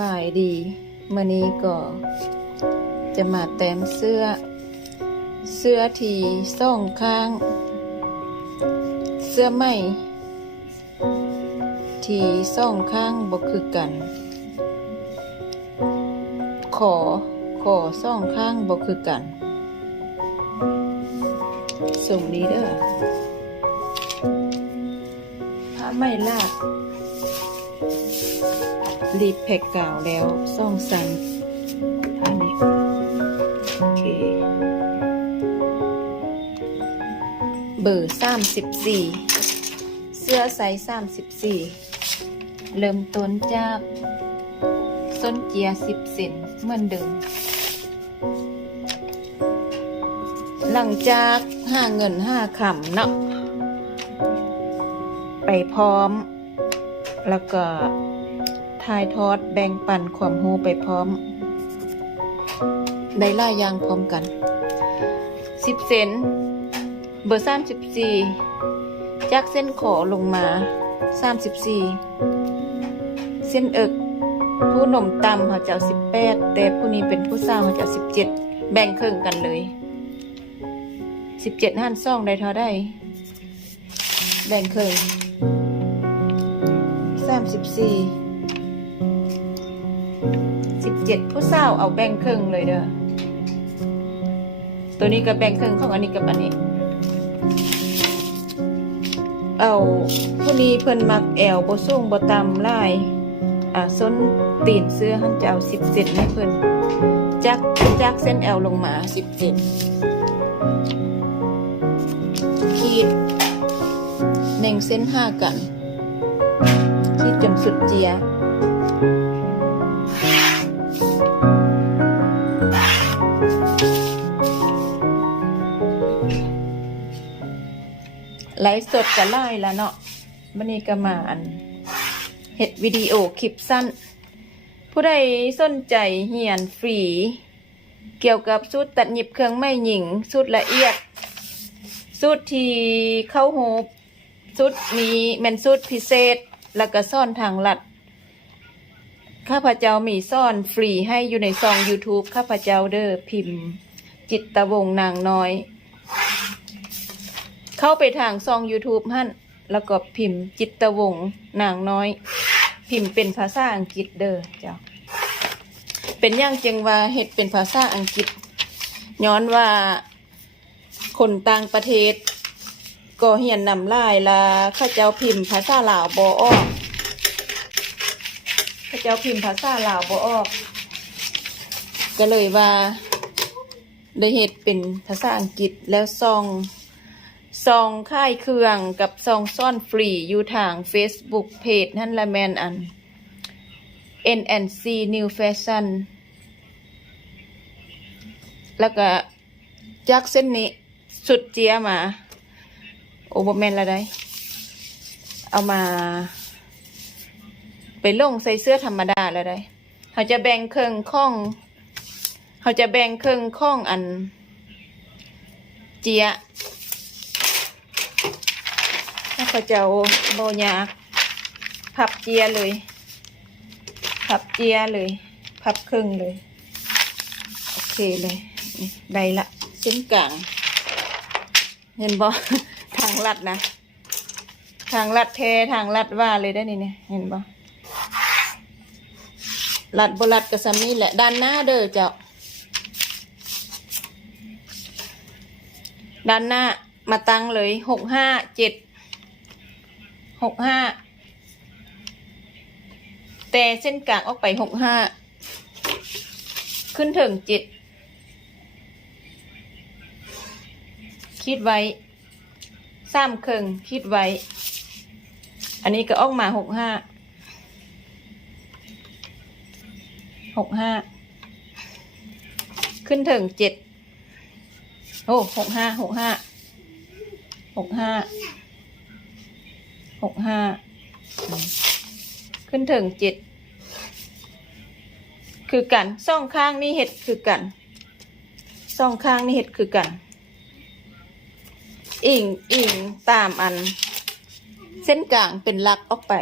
บายดีมื้อนี้ก็จะมาแต้มเสื้อที่ซ่องข้างเสื้อไหมที่ซ่องข้างบ่คือกันขอซ่องข้างบ่คือกันส่งนี้เด้อผ้าไหมลากรีบแพ็กกาวแล้วซ่องสันอันนี้โอเคเบอร์34เสื้อไซส์34เริ่มต้นจากส้นเจีย10 เซนเหมือนเดิมหลังจากห้าเงิน5 คำเนาะไปพร้อมแล้วก็ถ่ายทอดแบ่งปันความรู้ไปพร้อมได้หลายอย่างพร้อมกัน10 เซนเบอร์34จากเส้นขอลงมา34เส้นเอกผู้หนุ่มต่ำเขาจะเอา18แต่ผู้นี้เป็นผู้สาวเขาจะเอา17แบ่งครึ่งกันเลย17 หาร 2ได้เท่าได้แบ่งครึ่ง34 17ผู้สาวเอาแบ่งครึ่งเลยเด้อตัวนี้ก็แบ่งครึ่งของอันนี้กับอันนี้เอาผู้นี้เพิ่นมักแอวบ่สูงบ่ต่ำหลายส้นตีนเสื้อหั่นจะเอา10 เซนให้เพิ่นจากเส้นแอวลงมา10 เซนขีด1 เส้น5 กันขีดจนสุดเจียไลฟ์สดกันไล่ละเนาะวันนี้ก็มาเฮ็ดวิดีโอคลิปสั้นผู้ใดสนใจเรียนฟรีเกี่ยวกับสูตรตัดเย็บเครื่องไหมหญิงสูตรละเอียดสูตรที่เข้าหูสูตรนี้แม่นสูตรพิเศษแล้วก็ซ่อนทางลัดข้าพเจ้ามีซ่อนฟรีให้อยู่ในช่อง YouTube ข้าพเจ้าเด้อพิมพ์จิตตวงศ์นางน้อยเข้าไปทางช่อง YouTube หั่นแล้วก็พิมพ์จิตตวงศ์นางน้อยพิมพ์เป็นภาษาอังกฤษเด้อเจ้าเป็นอย่างจึงว่าเฮ็ดเป็นภาษาอังกฤษย้อนว่าคนต่างประเทศก็เรียนนำลายละข้าเจ้าพิมพ์ภาษาลาวบ่ออกข้าเจ้าพิมพ์ภาษาลาวบ่ออกก็เลยว่าได้เฮ็ดเป็นภาษาอังกฤษแล้วซองค่ายเครื่องกับซองซ่อนฟรีอยู่ทาง Facebook Page นั่นละแม่นNNC New Fashion แล้วก็จากเส้นนี้สุดเจียมาโอ้บ่แม่นละได้เอามาไปลงใส่เสื้อธรรมดาละได้เขาจะแบ่งครึ่งข้องอันเจียถ้าเขาจะเอาโบยากพับเจียเลยพับครึ่งเลยโอเคเลยนี่ได้ละเส้นกลางเห็นบ่ทางลัดนะทางลัดแท้ทางลัดว่าเลยได้นี่เห็นบ่ลัดบ่ลัดก็ซ้ำนี่แหละด้านหน้าเด้อเจ้าด้านหน้ามาตั้งเลย65 แต่เส้นกลางออกไป65ขึ้นถึง7คิดไว้3 ครึ่งคิดไว้อันนี้ก็ออกมา65ขึ้นถึง7โอ้65ขึ้นถึง7คือกันสองข้างนี่เห็ดคือกันสองข้างนี่เห็ดคือกันอิงตามอันเส้นกลางเป็นลักออกไป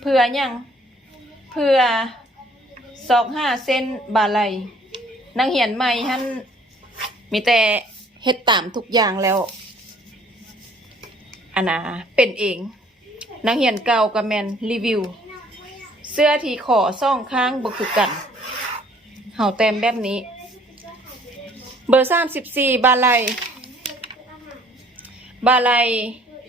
เพื่อยัง เพื่อศอก5 เซนบาไหลนักเรียนใหม่ฮั่นมีแต่เฮ็ดตามทุกอย่างแล้วอันน่ะเป็นเองนักเรียนเก่าก็แม่นรีวิวเสื้อที่ขอซ่องข้างบ่คือกันเฮาแต้มแบบนี้เบอร์34บาไหล18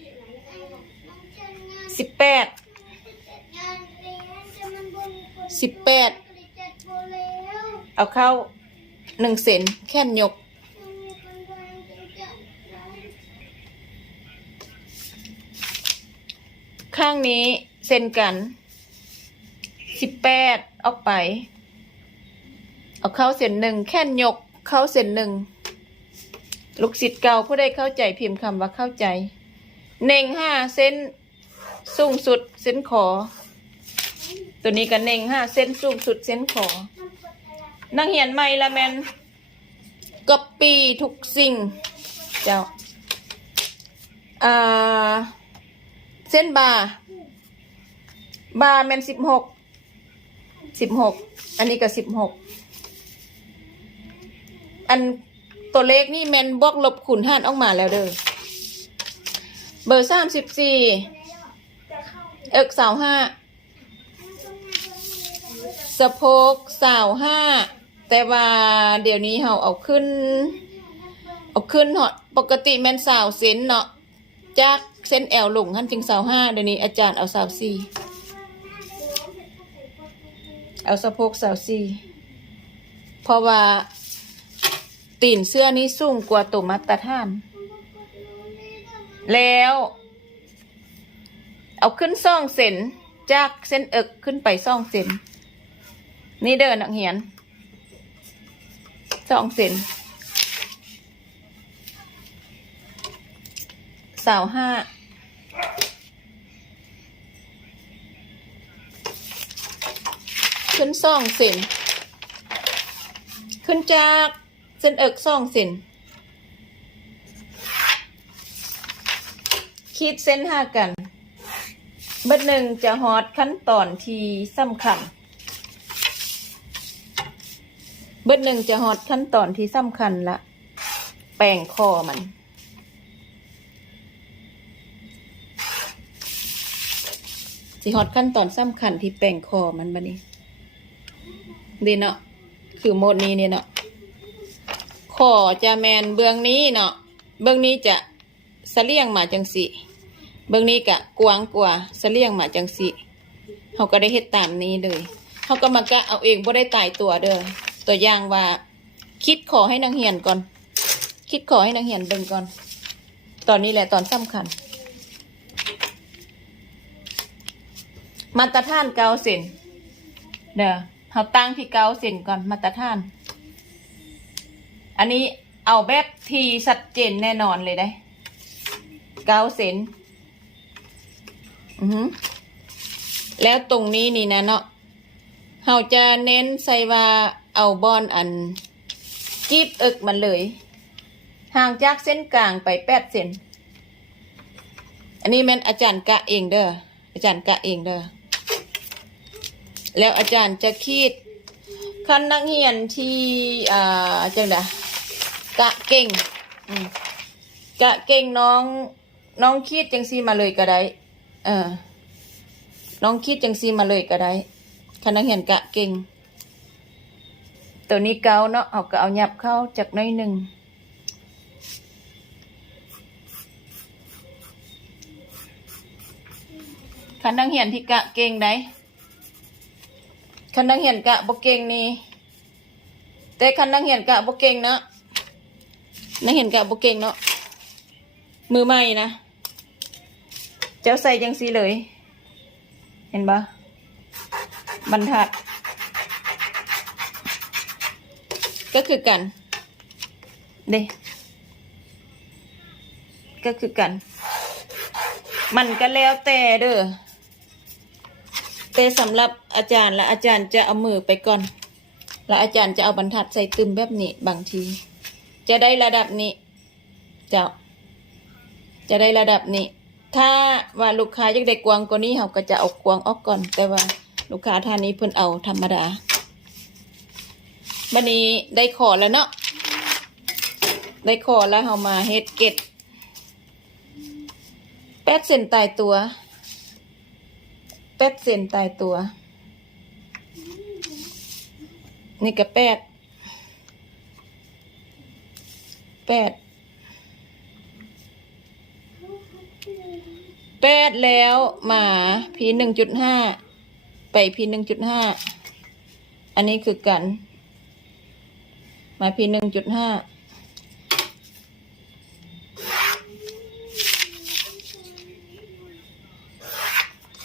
เอาเข้า1 เซนแค่นยกข้างนี้เส้นกัน18ออกไปเอาเข้าเส้น1แค่นยกเข้าเส้น1ลูกศิษย์เก่าผู้ใดเข้าใจพิมพ์คำว่าเข้าใจเน่ง5 เซนสูงสุดเส้นขอตัวนี้ก็เน่ง5 เซนสูงสุดเส้นขอนักเรียนใหม่ละแมนก๊อปปี้ทุกสิ่งเจ้าเส้นบาร์แมน16อันนี้ก็16อันตัวเลขนี่แมนบวกลบคูณหารออกมาแล้วเด้อเบอร์3425สะโพก25แต่ว่าเดี๋ยวนี้เราเอาขึ้นเหาะปกติแมน20 เซนเนาะจากเส้นแอวลงหันจึง25เดี๋ยวนี้อาจารย์เอา24เอาสะโพก24เพราะว่าตีนเสื้อนี้สูงกว่าตัวมาตรฐานแล้วเอาขึ้น2 เซนจากเส้นเอกขึ้นไป2 เซนนี่เดินนักเรียน2 เซน25ขึ้น2 เซนขึ้นจากเส้นเอก2 เซนขีดเส้นหากันเบิด1จะฮอดขั้นตอนที่สำคัญเบิด1จะฮอดขั้นตอนที่สำคัญละแป้งคอมันสิฮอดขั้นตอนสำคัญที่แป้งคอมันบัดนี้ดีเนาะคือโหมดนี้เนี่ยเนาะคอจะแมนเบื้องนี้เนาะเบื้องนี้จะเสลี่ยงมาจังสิเบื้องนี้กะกวางกว่าเสลี่ยงมาจังสิเขาก็ได้เฮ็ดตามนี้เลยเขาก็มากะเอาเองบ่ได้ตายตัวเด้อตัวอย่างว่าคิดขอให้นักเรียนก่อนคิดขอให้นักเรียนเบิ่งก่อนตอนนี้แหละตอนสำคัญมาตรฐาน9 เซนเด้อเขาตั้งที่9 เซนก่อนมาตรฐานอันนี้เอาแบบที่ชัดเจนแน่นอนเลยได้9 เซนแล้วตรงนี้นี่นะเนาะเราจะเน้นใส่ว่าเอาบอนอันกีบเอิกมันเลยห่างจากเส้นกลางไป8 เซนอันนี้แม่นอาจารย์กะเองเด้ออาจารย์กะเองเด้อแล้วอาจารย์จะคิดคันนักเรียนที่จังได๋กะเก่งกะเก่งน้องคิดจังซี่มาเลยก็ได้น้องคิดจังซี่มาเลยก็ได้คันนักเรียนกะเก่งตัวนี้เกาเนาะเอาก็เอายับเข้าจากน้อยหนึ่งคันนักเรียนที่กะเก่งได้คันนักเรียนกะบ่เก่งนี่แต่คันนักเรียนกะบ่เก่งเนาะนักเรียนกะบ่เก่งเนาะมือใหม่นะเจ้าใส่จังซี่เลยเห็นปะบรรทัดก็คือกันเด้ก็คือกันมันก็แล้วแต่เด้อแต่สำหรับอาจารย์และอาจารย์จะเอามือไปก่อนแล้วอาจารย์จะเอาบรรทัดใส่ตึมแบบนี้บางทีจะได้ระดับนี้เจ้าจะได้ระดับนี้ถ้าว่าลูกค้าอยากได้กวางกว่านี้เขาก็จะเอากวางออกก่อนแต่ว่า ลูกค้าท่านนี้เพิ่นเอาธรรมดาบัดนี้ได้ขอแล้วเนาะได้ขอแล้วเฮามาเฮ็ดเกล็ด8 เซนตายตัว8 เซนตายตัวนี่ก็8แล้วมาพี1.5ไปพี1.5อันนี้คือกันมาพี1.5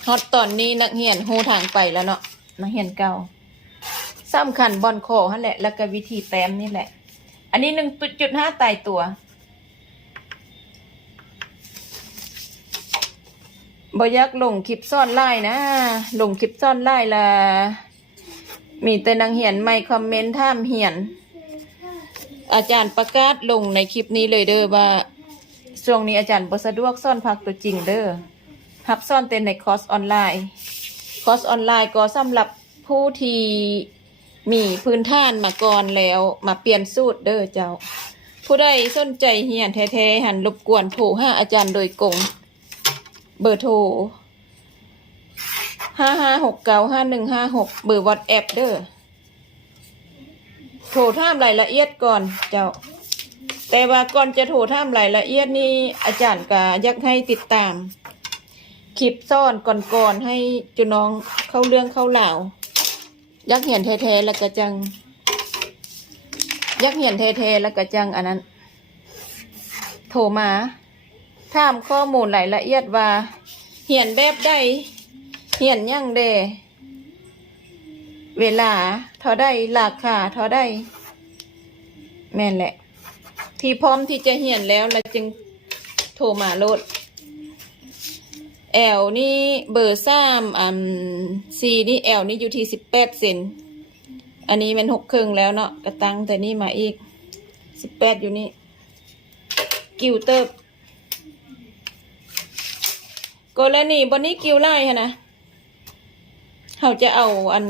ฮอตตอนนี้นักเรียนฮู้ทางไปแล้วเนาะนักเรียนเก่าสำคัญบอนคอหั่นแหละแล้วก็วิธีแต้มนี่แหละอันนี้1.5ตายตัวบ่อยากลงคลิปซ่อนไล่นะลงคลิปซ่อนไล่ละมีแต่นักเรียนไม่คอมเมนต์ถามเรียนอาจารย์ประกาศลงในคลิปนี้เลยเด้อว่าช่วงนี้อาจารย์บ่สะดวกซ่อนพักตัวจริงเด้อรับซ่อนเต็มในคอร์สออนไลน์ก็สำหรับผู้ที่มีพื้นฐานมาก่อนแล้วมาเปลี่ยนสูตรเด้อเจ้าผู้ใดสนใจเรียนแท้ๆหันรบกวนโทรหาอาจารย์โดยตรงเบอร์โทร55695156เบอร์ WhatsApp เด้อโทรถามรายละเอียดก่อนเจ้าแต่ว่าก่อนจะโทรถามรายละเอียดนี่อาจารย์ก็อยากให้ติดตามคลิปซ่อนก่อนๆให้จุน้องเข้าเรื่องเข้าเหล่ายักเหียนแท้ๆแล้วก็จังยักเหียนแท้ๆแล้วก็จังอันนั้นโทรมาถามข้อมูลรายละเอียดว่าเหียนแบบใดเหียนยั่งเดเวลาเท่าใดราคาเท่าใดแม่นแหละที่พร้อมที่จะเหียนแล้วเราจึงโทรมาโลดแอลนี่เบอร์ซีนี่แอลนี่อยู่ที่18 เซนอันนี้มัน6 ครึ่งแล้วเนาะกระตังแต่นี่มาอีก18อยู่นี่กิวเติบกรณีบนนี้กิวไล่ฮะนะเขาจะเอาอัน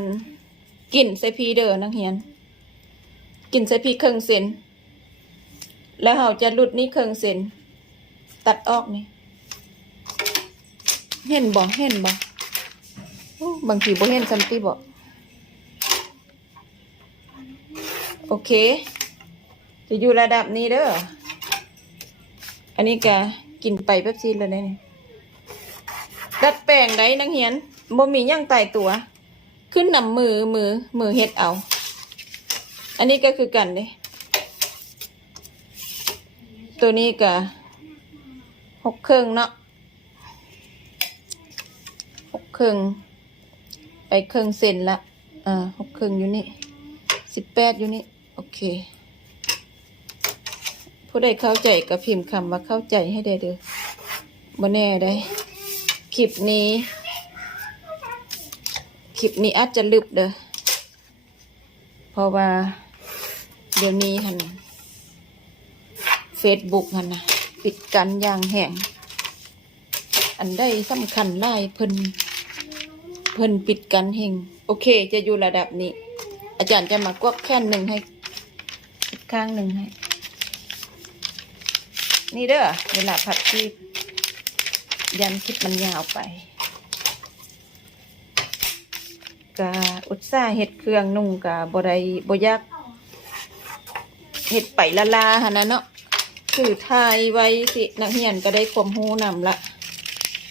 กินใส่พีเดอร์นักเรียนกินใส่พีครึ่งเซนแล้วเขาจะหลุดนี่ครึ่งเซนตัดออกนี่เห็นบ่บางทีบ่เห็นซัมตี้บ่โอเคจะอยู่ระดับนี้เด้ออันนี้ก็กินไปแป๊บซี่เลยนี่ดัดแปลงได้นักเรียนบ่มีหยังตายตัวขึ้นนำมือเฮ็ดเอาอันนี้ก็คือกันเด้ตัวนี้ก็6 ครึ่งเนาะ6 ครึ่งไปครึ่งเซนละ6 ครึ่งอยู่นี่18อยู่นี่โอเคผู้ใดเข้าใจก็พิมพ์คำว่าเข้าใจให้ได้เด้อบ่แน่ได้คลิปนี้อาจจะลึกเด้อเพราะว่าเดี๋ยวนี้หัน Facebook หันนะปิดกันอย่างแห้งอันได้สำคัญไล่เพิ่นปิดกันแห้งโอเคจะอยู่ระดับนี้อาจารย์จะมากวกแค่1ให้อีกข้าง1ให้นี่เด้อเวลาผัดชียันคลิปมันยาวไปกะอุตส่าห์เฮ็ดเครื่องนุ่งกะบ่ได้บ่ยากเฮ็ดไปละหั่นน่ะเนาะคือทายไว้สินักเรียนก็ได้ความรู้นำละ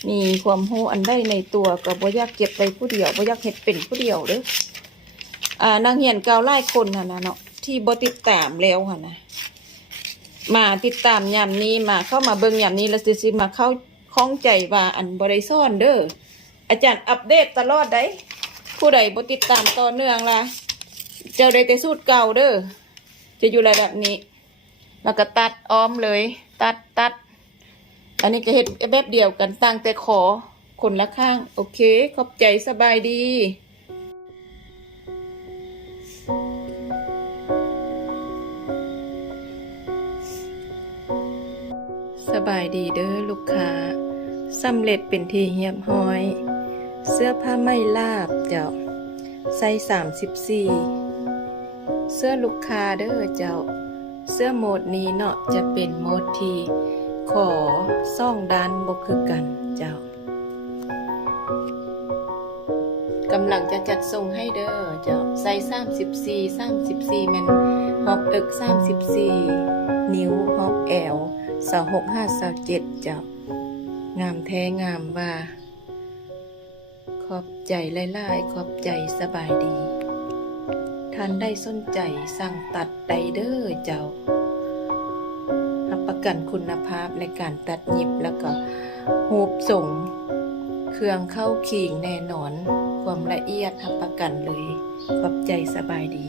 มีความรู้อันได้ในตัวก็บ่อยากเก็บไปผู้เดียวบ่อยากเฮ็ดเป็นผู้เดียวเด้อนักเรียนเก่าหลายคนหั่นน่ะเนาะที่บ่ติดตามแล้วหั่นน่ะมาติดตามยามนี้มาเข้ามาเบิ่งยามนี้แล้วสิมาเข้าข้องใจว่าอันบ่ได้ซ่อนเด้ออาจารย์อัปเดตตลอดได้ผู้ใดบ่ติดตามต่อเนื่องล่ะเจ้าได้แต่สูตรเก่าเด้อจะอยู่ระดับนี้แล้วก็ตัดอ้อมเลยตัดอันนี้ก็เฮ็ดแบบเดียวกันตั้งแต่ขอคนละข้างโอเคขอบใจสบายดีสบายดีเด้อลูกค้าสำเร็จเป็นที่เรียบร้อย เสื้อผ้าไหมลาบเจ้าไซส์34เสื้อลูกค้าเด้อเจ้าเสื้อโหมดนี้เนาะจะเป็นโหมดที่ขอซ่องด้านบ่คือกันเจ้ากำลังจะจัดส่งให้เด้อเจ้าไซส์34แม่นฮอบเอิก34นิ้วฮอบแอล26-5-27เจ้างามแท้งามว่าขอบใจหลายๆขอบใจสบายดีท่านได้สนใจสั่งตัดไดเดอร์เจ้ารับประกันคุณภาพในการตัดหยิบแล้วก็รูปส่งเครื่องเข้าขิงแน่นอนความละเอียดรับประกันเลยขอบใจสบายดี